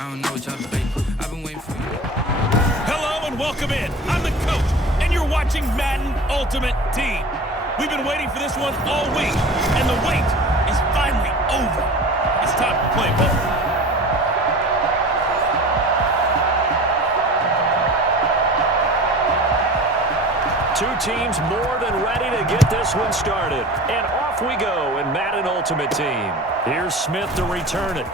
I don't know what y'all think. I've been waiting for you. Hello and welcome in. I'm the coach, and you're watching Madden Ultimate Team. We've been waiting for this one all week, and the wait is finally over. It's time to play ball. Two teams more than ready to get this one started. And off we go in Madden Ultimate Team. Here's Smith to return it.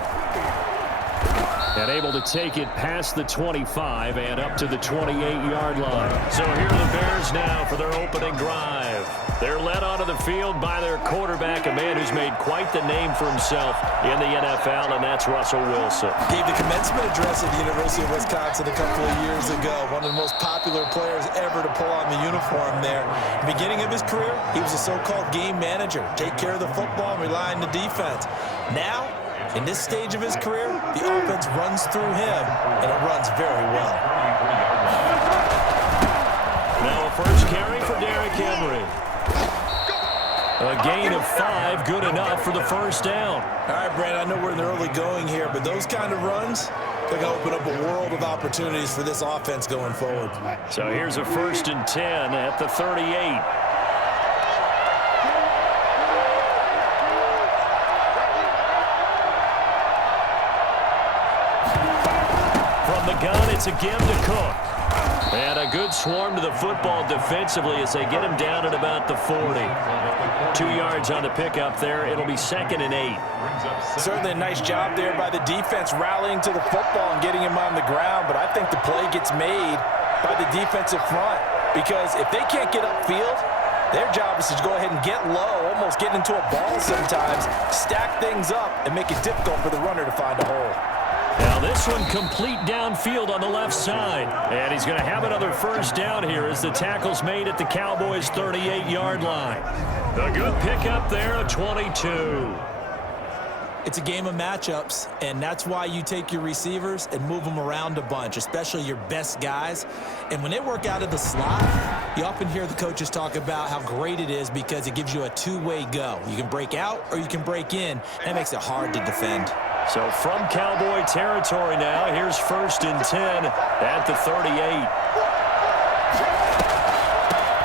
And able to take it past the 25 and up to the 28-yard line. So here are the Bears now for their opening drive. They're led onto the field by their quarterback, a man who's made quite the name for himself in the NFL, and that's Russell Wilson. Gave the commencement address at the University of Wisconsin a couple of years ago. One of the most popular players ever to pull on the uniform there. Beginning of his career, he was a so-called game manager. Take care of the football and rely on the defense. Now, in this stage of his career, the offense runs through him, and it runs very well. Now a first carry for Derrick Henry. A gain of 5, good enough for the first down. All right, Brandon, I know we're in the early going here, but those kind of runs, they're going to open up a world of opportunities for this offense going forward. So here's a 1st and 10 at the 38. From the gun, it's again to Cook. And a good swarm to the football defensively as they get him down at about the 40. 2 yards on the pickup there. It'll be 2nd and 8. Certainly a nice job there by the defense rallying to the football and getting him on the ground, but I think the play gets made by the defensive front because if they can't get upfield, their job is to go ahead and get low, almost get into a ball sometimes, stack things up, and make it difficult for the runner to find a hole. Now this one complete downfield on the left side. And he's going to have another first down here as the tackle's made at the Cowboys' 38-yard line. A good pickup there, a 22. It's a game of matchups, and that's why you take your receivers and move them around a bunch, especially your best guys. And when they work out of the slot, you often hear the coaches talk about how great it is because it gives you a two-way go. You can break out or you can break in, and it makes it hard to defend. So from Cowboy territory now, here's 1st and 10 at the 38.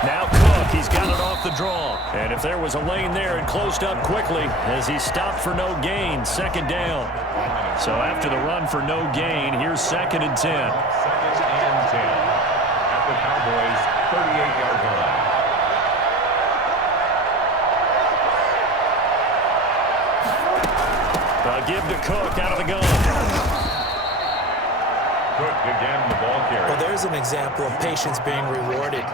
Now Cook, he's got it off the draw. And if there was a lane there, it closed up quickly as he stopped for no gain, 2nd down. So after the run for no gain, here's 2nd and 10. 2nd and 10 at the Cowboys' 38-yard line. Give to Cook out of the gun. Cook again, the ball carrier. Well, there's an example of patience being rewarded.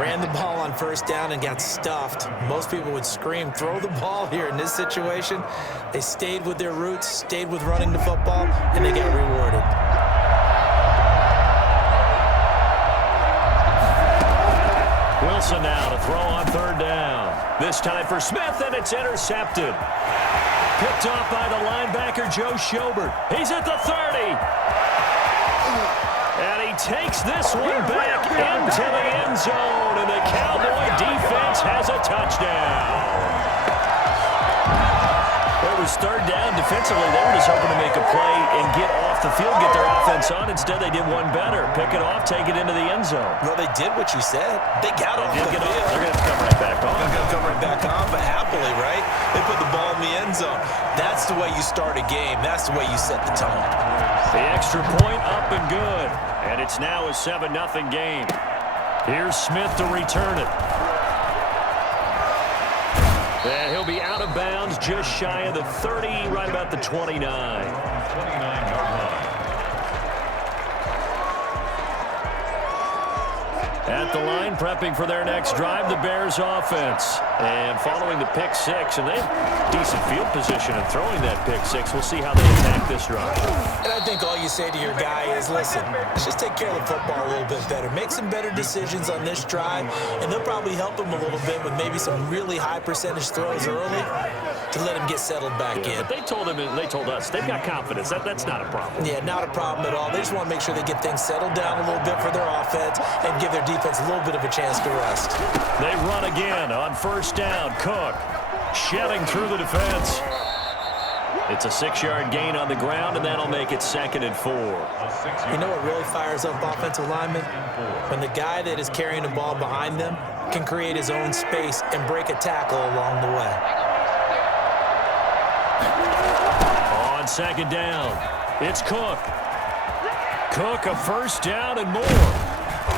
Ran the ball on 1st down and got stuffed. Most people would scream, throw the ball here. In this situation, they stayed with their roots, stayed with running the football, and they got rewarded. Wilson now to throw on 3rd down. This time for Smith, and it's intercepted. Picked off by the linebacker, Joe Schobert. He's at the 30. And he takes this one back into the end zone, and the Cowboy defense has a touchdown. It was 3rd down. Defensively, they were just hoping to make a play and get off the field, get their offense on. Instead, they did one better. Pick it off, take it into the end zone. Well, they did what you said. They got off the field. They're going to come right back on. They're going to come right back on, but happily, right? They put the ball in the end zone. That's the way you start a game. That's the way you set the tone. The extra point up and good. And it's now a 7-0 game. Here's Smith to return it. And he'll be out of bounds just shy of the 30, right about the 29. 29-yard line. At the line, prepping for their next drive, the Bears offense. And following the pick 6, and they have decent field position and throwing that pick 6. We'll see how they attack this drive. And I think all you say to your guy is, listen, let's just take care of the football a little bit better. Make some better decisions on this drive, and they'll probably help him a little bit with maybe some really high percentage throws early to let him get settled back in. But they told him, and they told us, they've got confidence. That's not a problem. Yeah, not a problem at all. They just want to make sure they get things settled down a little bit for their offense and give their defense a little bit of a chance to rest. They run again on 1st down. Cook shedding through the defense. It's a 6-yard gain on the ground, and that'll make it 2nd and 4. You know what really fires up offensive linemen? When the guy that is carrying the ball behind them can create his own space and break a tackle along the way. On 2nd down, it's Cook. Cook, a first down and more.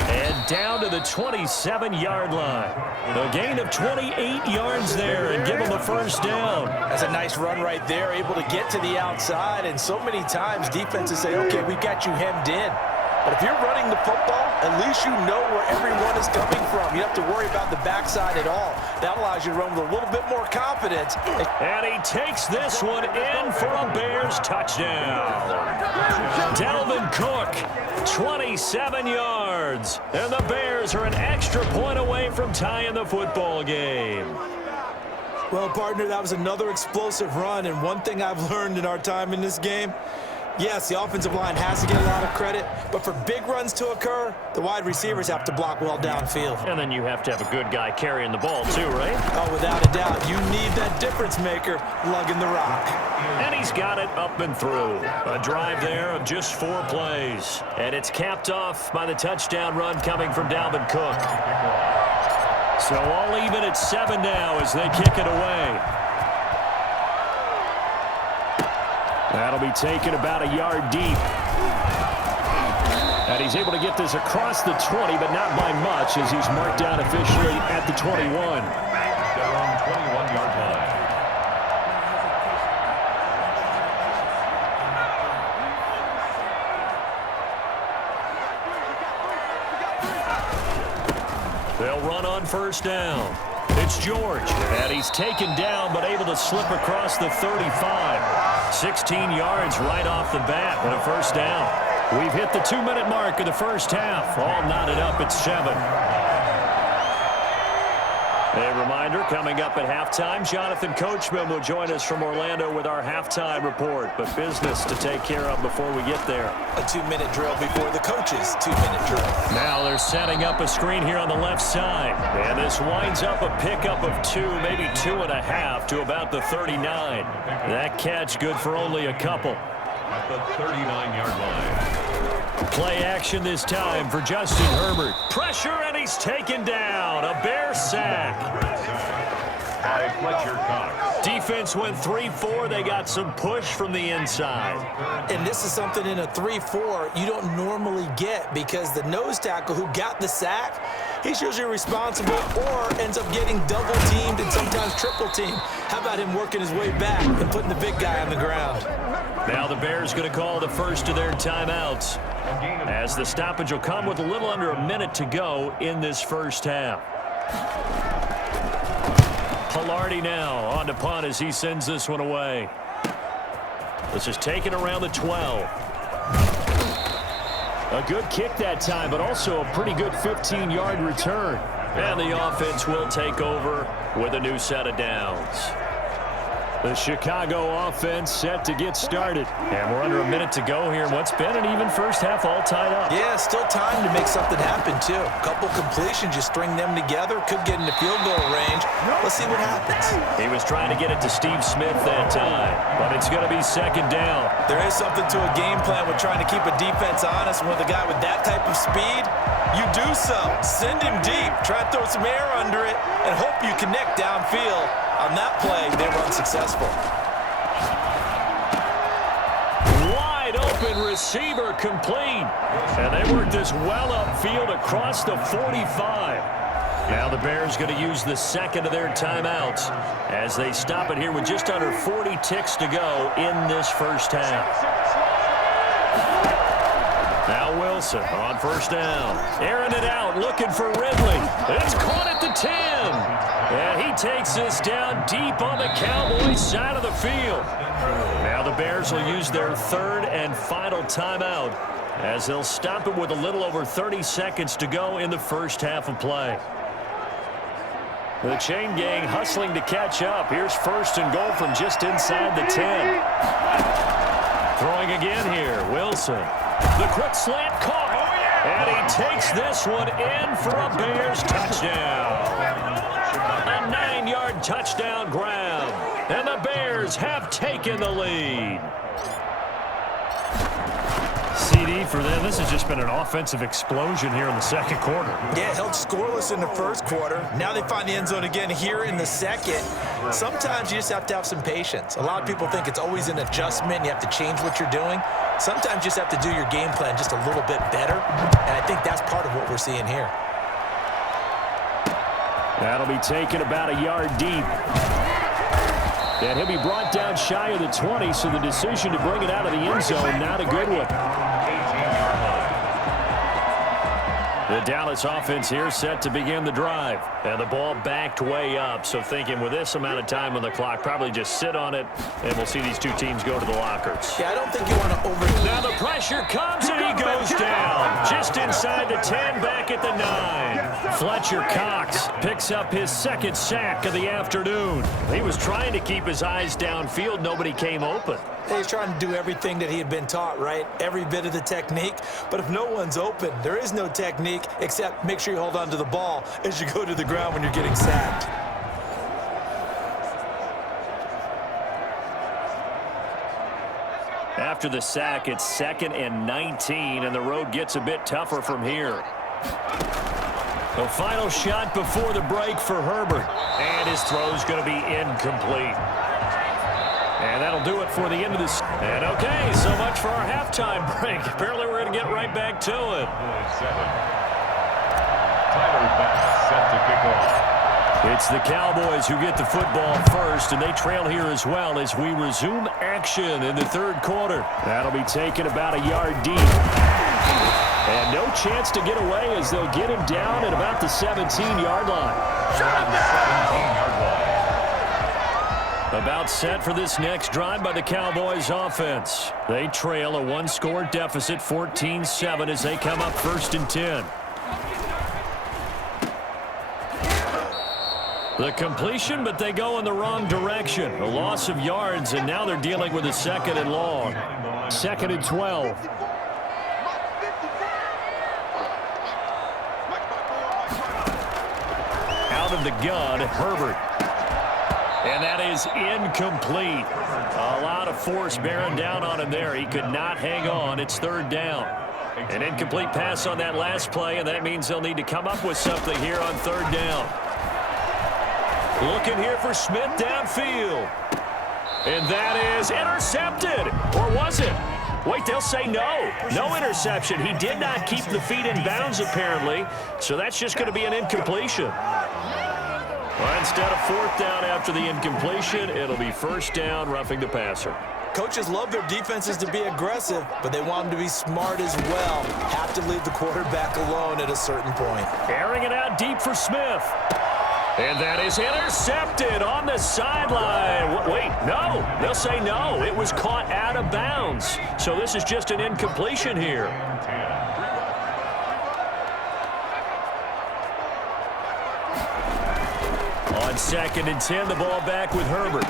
And down to the 27-yard line. A gain of 28 yards there and give him a first down. That's a nice run right there, able to get to the outside. And so many times defenses say, okay, we got you hemmed in. But if you're running the football, at least you know where everyone is coming from. You don't have to worry about the backside at all. That allows you to run with a little bit more confidence. And he takes this one in for a Bears touchdown. Dalvin Cook, 27 yards. And the Bears are an extra point away from tying the football game. Well, partner, that was another explosive run. And one thing I've learned in our time in this game, yes, the offensive line has to get a lot of credit, but for big runs to occur, the wide receivers have to block well downfield. And then you have to have a good guy carrying the ball too, right? Oh, without a doubt. You need that difference maker lugging the rock. And he's got it up and through. A drive there of just 4 plays. And it's capped off by the touchdown run coming from Dalvin Cook. So all even at 7 now as they kick it away. That'll be taken about a yard deep. And he's able to get this across the 20, but not by much as he's marked down officially at the 21. They're on 21-yard line. They'll run on first down. It's George, and he's taken down but able to slip across the 35. 16 yards right off the bat and a first down. We've hit the 2-minute mark of the first half. All knotted up at 7. A reminder, coming up at halftime, Jonathan Coachman will join us from Orlando with our halftime report. But business to take care of before we get there. A 2-minute drill before the coach's 2-minute drill. Now they're setting up a screen here on the left side. And this winds up a pickup of 2, maybe 2.5 to about the 39. That catch good for only a couple. At the 39-yard line. Play action this time for Justin Herbert. Pressure, and he's taken down. A Bear sack. By Fletcher Cox. Defense went 3-4. They got some push from the inside. And this is something in a 3-4 you don't normally get because the nose tackle who got the sack, he's usually responsible or ends up getting double-teamed and sometimes triple-teamed. How about him working his way back and putting the big guy on the ground? Now the Bears going to call the first of their timeouts as the stoppage will come with a little under a minute to go in this first half. Pilardi now on to punt as he sends this one away. This is taken around the 12. A good kick that time, but also a pretty good 15-yard return. And the offense will take over with a new set of downs. The Chicago offense set to get started. And we're under a minute to go here in what's been an even first half all tied up. Yeah, still time to make something happen, too. A couple completions, you string them together, could get into field goal range. Let's see what happens. He was trying to get it to Steve Smith that time, but it's going to be 2nd down. There is something to a game plan with trying to keep a defense honest. With a guy with that type of speed, you do so. Send him deep, try to throw some air under it, and hope you connect downfield. On that play, they were unsuccessful. Wide open receiver complete. And they worked this well upfield across the 45. Now the Bears going to use the second of their timeouts as they stop it here with just under 40 ticks to go in this first half. Now Wilson on first down. Airing it out, looking for Ridley. It's caught at the 10. And he takes this down deep on the Cowboys side of the field. Now the Bears will use their 3rd and final timeout as they'll stop it with a little over 30 seconds to go in the first half of play. The chain gang hustling to catch up. Here's 1st and goal from just inside the 10. Throwing again here, Wilson. The quick slant caught. And he takes this one in for a Bears touchdown. A 9-yard touchdown grab. And the Bears have taken the lead. CD for them. This has just been an offensive explosion here in the second quarter. Yeah, held scoreless in the first quarter. Now they find the end zone again here in the second. Sometimes you just have to have some patience. A lot of people think it's always an adjustment. You have to change what you're doing. Sometimes you just have to do your game plan just a little bit better. And I think that's part of what we're seeing here. That'll be taken about a yard deep. And he'll be brought down shy of the 20, so the decision to bring it out of the end zone, not a good one. The Dallas offense here set to begin the drive. And the ball backed way up, so thinking with this amount of time on the clock, probably just sit on it, and we'll see these two teams go to the lockers. Yeah, I don't think you want to overheat. Now the pressure comes, and he goes down. Just inside the 10, back at the 9. Fletcher Cox picks up his second sack of the afternoon. He was trying to keep his eyes downfield. Nobody came open. He's trying to do everything that he had been taught, right? Every bit of the technique. But if no one's open, there is no technique except make sure you hold on to the ball as you go to the ground when you're getting sacked. After the sack, it's 2nd and 19, and the road gets a bit tougher from here. The final shot before the break for Herbert. And his throw's going to be incomplete. And that'll do it for the end of this. And okay, so much for our halftime break. Apparently we're going to get right back to it. Tyler Bass set to kick off. It's the Cowboys who get the football first, and they trail here as well as we resume action in the third quarter. That'll be taken about a yard deep. And no chance to get away as they'll get him down at about the 17-yard line. 17-yard line. About set for this next drive by the Cowboys offense. They trail a one-score deficit, 14-7, as they come up 1st and 10. The completion, but they go in the wrong direction. A loss of yards, and now they're dealing with a 2nd and long. 2nd and 12. Out of the gun, Herbert. And that is incomplete. A lot of force bearing down on him there. He could not hang on. It's 3rd down. An incomplete pass on that last play, and that means they'll need to come up with something here on 3rd down. Looking here for Smith downfield. And that is intercepted. Or was it? Wait, they'll say no. No interception. He did not keep the feet in bounds, apparently. So that's just going to be an incompletion. Well, instead of 4th down after the incompletion, it'll be 1st down, roughing the passer. Coaches love their defenses to be aggressive, but they want them to be smart as well. Have to leave the quarterback alone at a certain point. Airing it out deep for Smith. And that is intercepted on the sideline. Wait, no. They'll say no. It was caught out of bounds. So this is just an incompletion here. On 2nd and 10, the ball back with Herbert.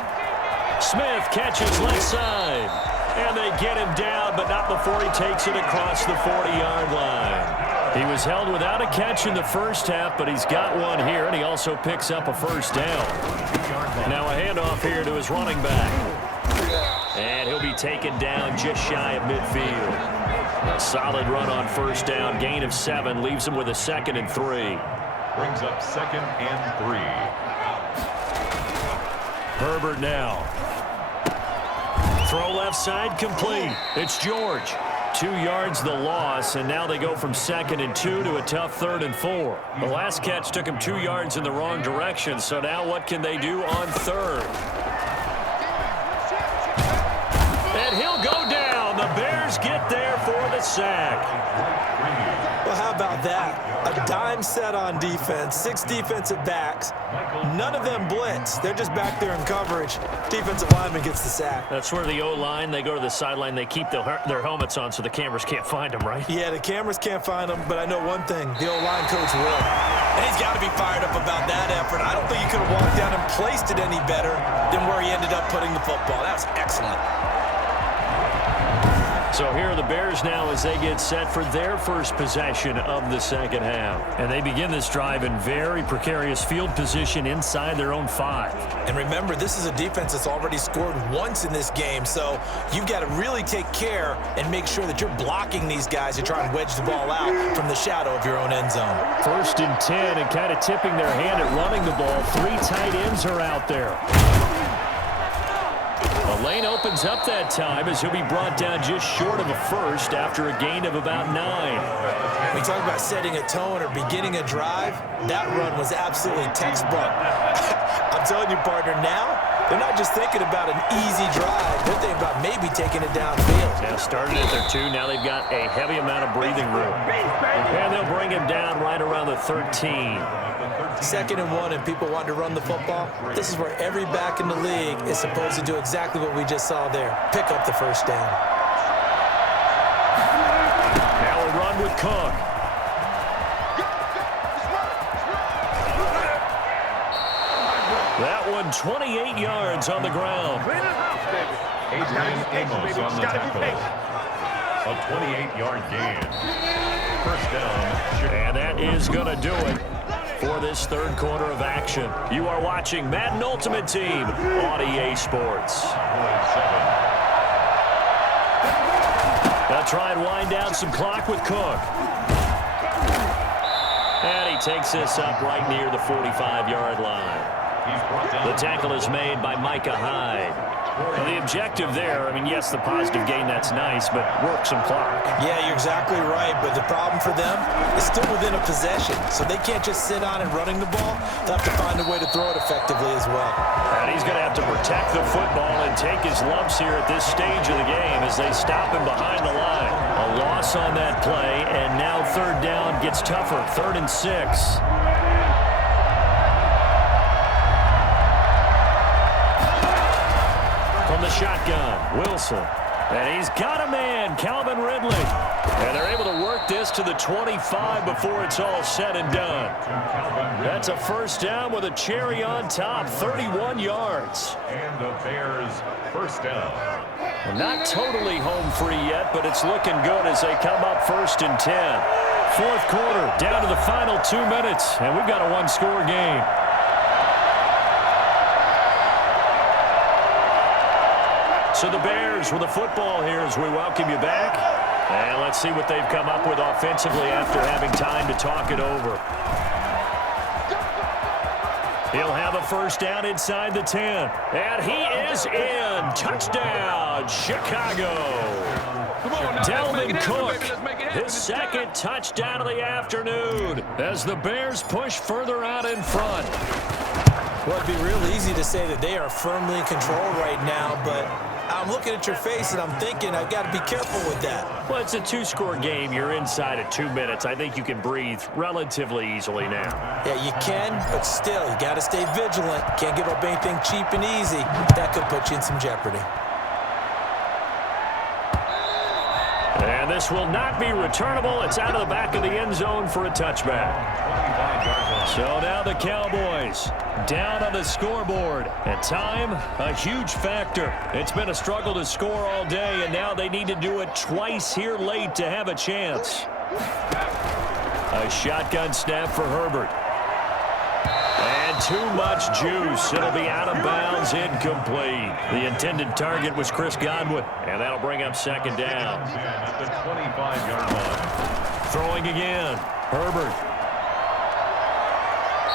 Smith catches left side. And they get him down, but not before he takes it across the 40-yard line. He was held without a catch in the first half, but he's got one here, and he also picks up a 1st down. Now a handoff here to his running back. And he'll be taken down just shy of midfield. A solid run on 1st down, gain of 7, leaves him with a 2nd and 3. Brings up 2nd and 3. Herbert now. Throw left side complete. It's George. 2 yards the loss, and now they go from 2nd and 2 to a tough 3rd and 4. The last catch took him 2 yards in the wrong direction, so now what can they do on 3rd? And he'll go down. The Bears get there for the sack. Well, how about that? A dime set on defense, 6 defensive backs. None of them blitz. They're just back there in coverage. Defensive lineman gets the sack. That's where the O-line, they go to the sideline, they keep their helmets on so the cameras can't find them, right? Yeah, the cameras can't find them, but I know one thing. The O-line coach will. And he's got to be fired up about that effort. I don't think he could have walked down and placed it any better than where he ended up putting the football. That was excellent. So here are the Bears now as they get set for their first possession of the second half. And they begin this drive in very precarious field position inside their own 5. And remember, this is a defense that's already scored once in this game, so you've got to really take care and make sure that you're blocking these guys to try and wedge the ball out from the shadow of your own end zone. 1st and 10 and kind of tipping their hand at running the ball. 3 tight ends are out there. The lane opens up that time as he'll be brought down just short of a first after a gain of about 9. We talk about setting a tone or beginning a drive. That run was absolutely textbook. I'm telling you, partner, now they're not just thinking about an easy drive. They're thinking about maybe taking it downfield. Now started at their 2. Now they've got a heavy amount of breathing room. And they'll bring him down right around the 13. 2nd and 1, and people want to run the football. This is where every back in the league is supposed to do exactly what we just saw there. Pick up the first down. Now a run with Cook. That one 28 yards on the ground. Adrian Amos on the tackle. A 28-yard gain. First down. And that is going to do it for this 3rd quarter of action. You are watching Madden Ultimate Team on EA Sports. They'll try and wind down some clock with Cook. And he takes this up right near the 45-yard line. The tackle is made by Micah Hyde. Well, the objective there, I mean, yes, the positive gain, that's nice, but work some clock. Yeah, you're exactly right, but the problem for them is still within a possession, so they can't just sit on it running the ball. They'll have to find a way to throw it effectively as well. And he's going to have to protect the football and take his lumps here at this stage of the game as they stop him behind the line. A loss on that play, and now 3rd down gets tougher, 3rd and 6. From the shotgun, Wilson. And he's got a man, Calvin Ridley. And they're able to work this to the 25 before it's all said and done. That's a first down with a cherry on top, 31 yards. And the Bears first down. Well, not totally home free yet, but it's looking good as they come up 1st and 10. 4th quarter, down to the final 2 minutes, and we've got a 1-score game. So the Bears with the football here as we welcome you back. And let's see what they've come up with offensively after having time to talk it over. He'll have a first down inside the 10. And he is in. Touchdown, Chicago. Dalvin Cook, his 2nd touchdown of the afternoon as the Bears push further out in front. Well, it'd be real easy to say that they are firmly in control right now, but I'm looking at your face and I'm thinking I've got to be careful with that. Well, it's a 2-score game. You're inside at 2 minutes. I think you can breathe relatively easily now. Yeah, you can, but still, you got to stay vigilant. Can't give up anything cheap and easy. That could put you in some jeopardy. And this will not be returnable. It's out of the back of the end zone for a touchback. So now the Cowboys down on the scoreboard. At time, a huge factor. It's been a struggle to score all day, and now they need to do it twice here late to have a chance. A shotgun snap for Herbert. And too much juice. It'll be out of bounds, incomplete. The intended target was Chris Godwin, and that'll bring up 2nd down. At the 25-yard line. Throwing again. Herbert.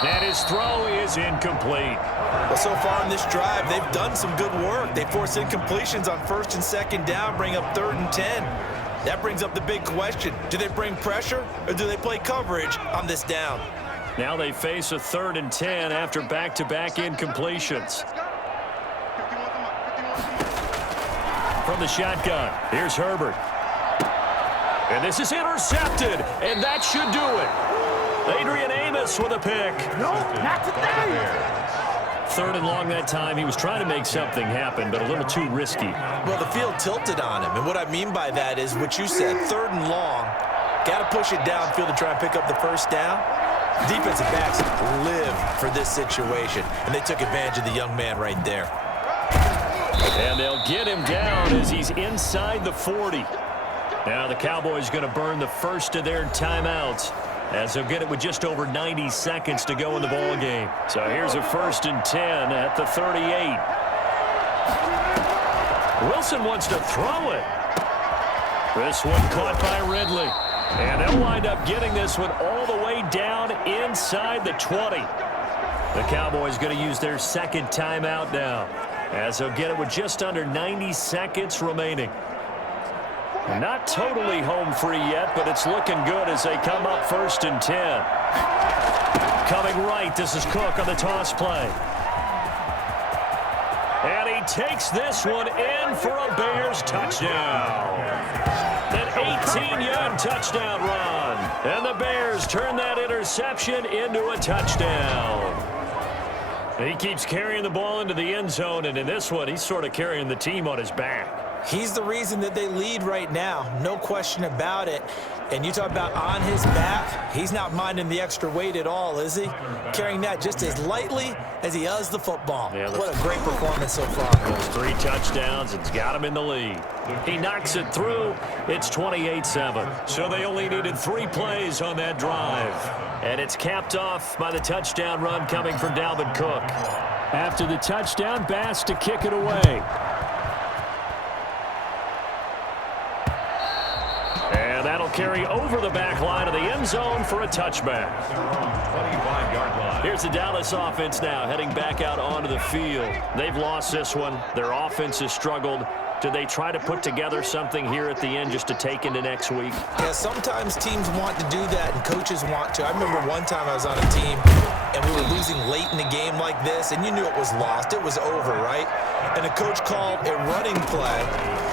And his throw is incomplete. Well, so far in this drive, they've done some good work. They force incompletions on 1st and 2nd down, bring up 3rd and 10. That brings up the big question. Do they bring pressure or do they play coverage on this down? Now they face a 3rd and 10 after back-to-back incompletions. From the shotgun, here's Herbert. And this is intercepted, and that should do it. Adrian Amos with a pick. No, not today. 3rd and long that time. He was trying to make something happen, but a little too risky. Well, the field tilted on him, and what I mean by that is what you said, 3rd and long. Got to push it downfield to try and pick up the first down. Defensive backs live for this situation, and they took advantage of the young man right there. And they'll get him down as he's inside the 40. Now the Cowboys going to burn the first of their timeouts, as they'll get it with just over 90 seconds to go in the ball game. So here's a 1st and 10 at the 38. Wilson wants to throw it. This one caught by Ridley. And they'll wind up getting this one all the way down inside the 20. The Cowboys going to use their second timeout now, as they'll get it with just under 90 seconds remaining. Not totally home free yet, but it's looking good as they come up 1st and 10. Coming right, this is Cook on the toss play. And he takes this one in for a Bears touchdown. An 18-yard touchdown run. And the Bears turn that interception into a touchdown. He keeps carrying the ball into the end zone, and in this one, he's sort of carrying the team on his back. He's the reason that they lead right now, no question about it. And you talk about on his back, he's not minding the extra weight at all, is he? Carrying that just as lightly as he does the football. Yeah, what a great performance so far. Those 3 touchdowns, it's got him in the lead. He knocks it through. It's 28-7. So they only needed 3 plays on that drive. And it's capped off by the touchdown run coming from Dalvin Cook. After the touchdown, Bass to kick it away. And that'll carry over the back line of the end zone for a touchback. 25-yard line. Here's the Dallas offense now heading back out onto the field. They've lost this one. Their offense has struggled. Do they try to put together something here at the end just to take into next week? Yeah, sometimes teams want to do that and coaches want to. I remember one time I was on a team and we were losing late in the game like this, and you knew it was lost. It was over, right? And a coach called a running play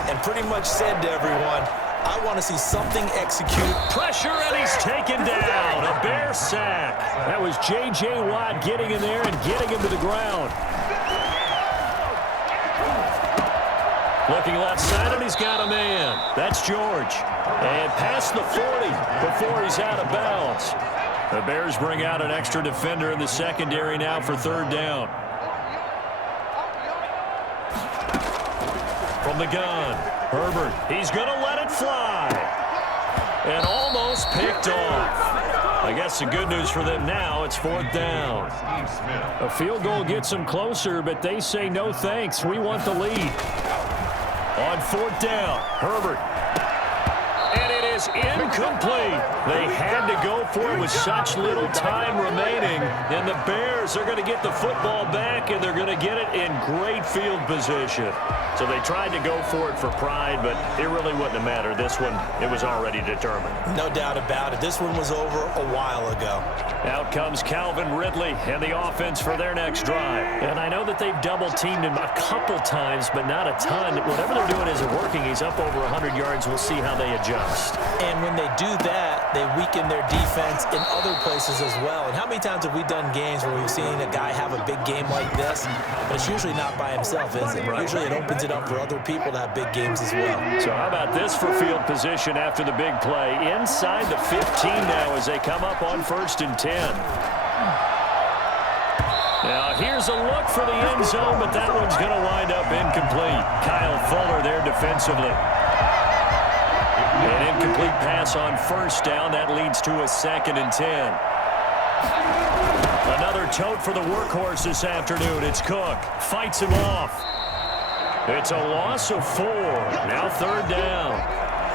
and pretty much said to everyone, I want to see something execute. Pressure, and he's taken down. A Bear sack. That was J.J. Watt getting in there and getting him to the ground. Looking left side, and he's got a man. That's George. And past the 40 before he's out of bounds. The Bears bring out an extra defender in the secondary now for 3rd down. From the gun, Herbert, he's going to let it fly. And almost picked off. I guess the good news for them now, it's 4th down. A field goal gets them closer, but they say no thanks. We want the lead. On 4th down, Herbert. And it is incomplete. They had to go for it with such little time remaining. And the Bears are going to get the football back, and they're going to get it in great field position. So they tried to go for it for pride, but it really wouldn't have mattered. This one, it was already determined. No doubt about it. This one was over a while ago. Out comes Calvin Ridley and the offense for their next drive. And I know that they've double-teamed him a couple times, but not a ton. Whatever they're doing isn't working. He's up over 100 yards. We'll see how they adjust. And when they do that, they weaken their defense in other places as well. And how many times have we done games where we've seen a guy have a big game like this? But it's usually not by himself, is it? Right. Usually it opens it up for other people to have big games as well. So how about this for field position after the big play? Inside the 15 now as they come up on 1st and 10. Now here's a look for the end zone, but that one's going to wind up incomplete. Kyle Fuller there defensively. An incomplete pass on 1st down. That leads to a 2nd and 10. Another tote for the workhorse this afternoon. It's Cook. Fights him off. It's a loss of 4. Now 3rd down.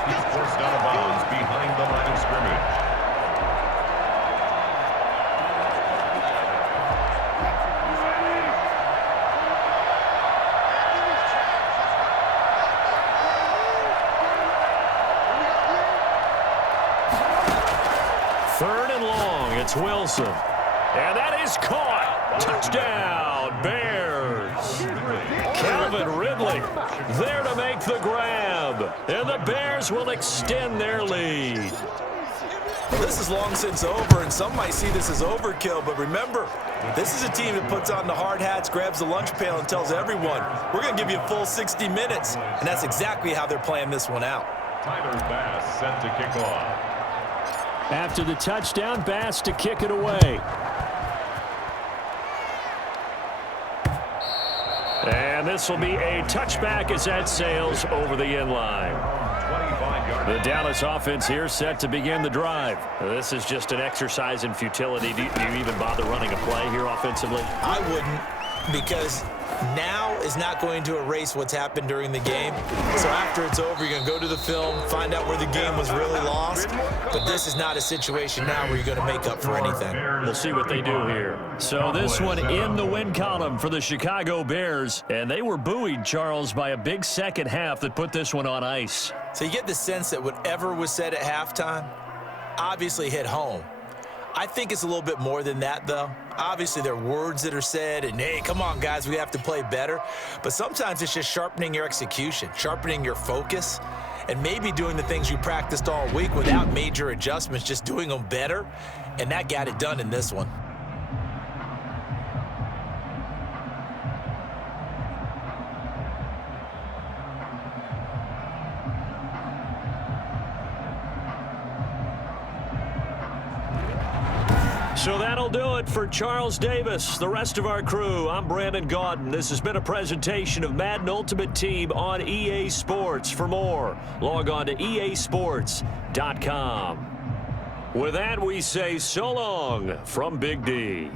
He's forced out of bounds behind the line of scrimmage. Third and long. It's Wilson. And that is caught. Touchdown, Bears. Calvin Ridley there to make the grab. And the Bears will extend their lead. Well, this is long since over, and some might see this as overkill, but remember, this is a team that puts on the hard hats, grabs the lunch pail, and tells everyone, we're going to give you a full 60 minutes, and that's exactly how they're playing this one out. Tyler Bass set to kick off. After the touchdown, Bass to kick it away. And this will be a touchback as that sails over the end line. 25-yard The Dallas offense here set to begin the drive. This is just an exercise in futility. Do you even bother running a play here offensively? I wouldn't, because now is not going to erase what's happened during the game. So after it's over, you're going to go to the film, find out where the game was really lost. But this is not a situation now where you're going to make up for anything. We'll see what they do here. So this one in the win column for the Chicago Bears. And they were buoyed, Charles, by a big second half that put this one on ice. So you get the sense that whatever was said at halftime obviously hit home. I think it's a little bit more than that, though. Obviously, there are words that are said, and, hey, come on, guys, we have to play better. But sometimes it's just sharpening your execution, sharpening your focus, and maybe doing the things you practiced all week without major adjustments, just doing them better. And that got it done in this one. So that'll do it for Charles Davis, the rest of our crew. I'm Brandon Gaudin. This has been a presentation of Madden Ultimate Team on EA Sports. For more, log on to easports.com. With that, we say so long from Big D.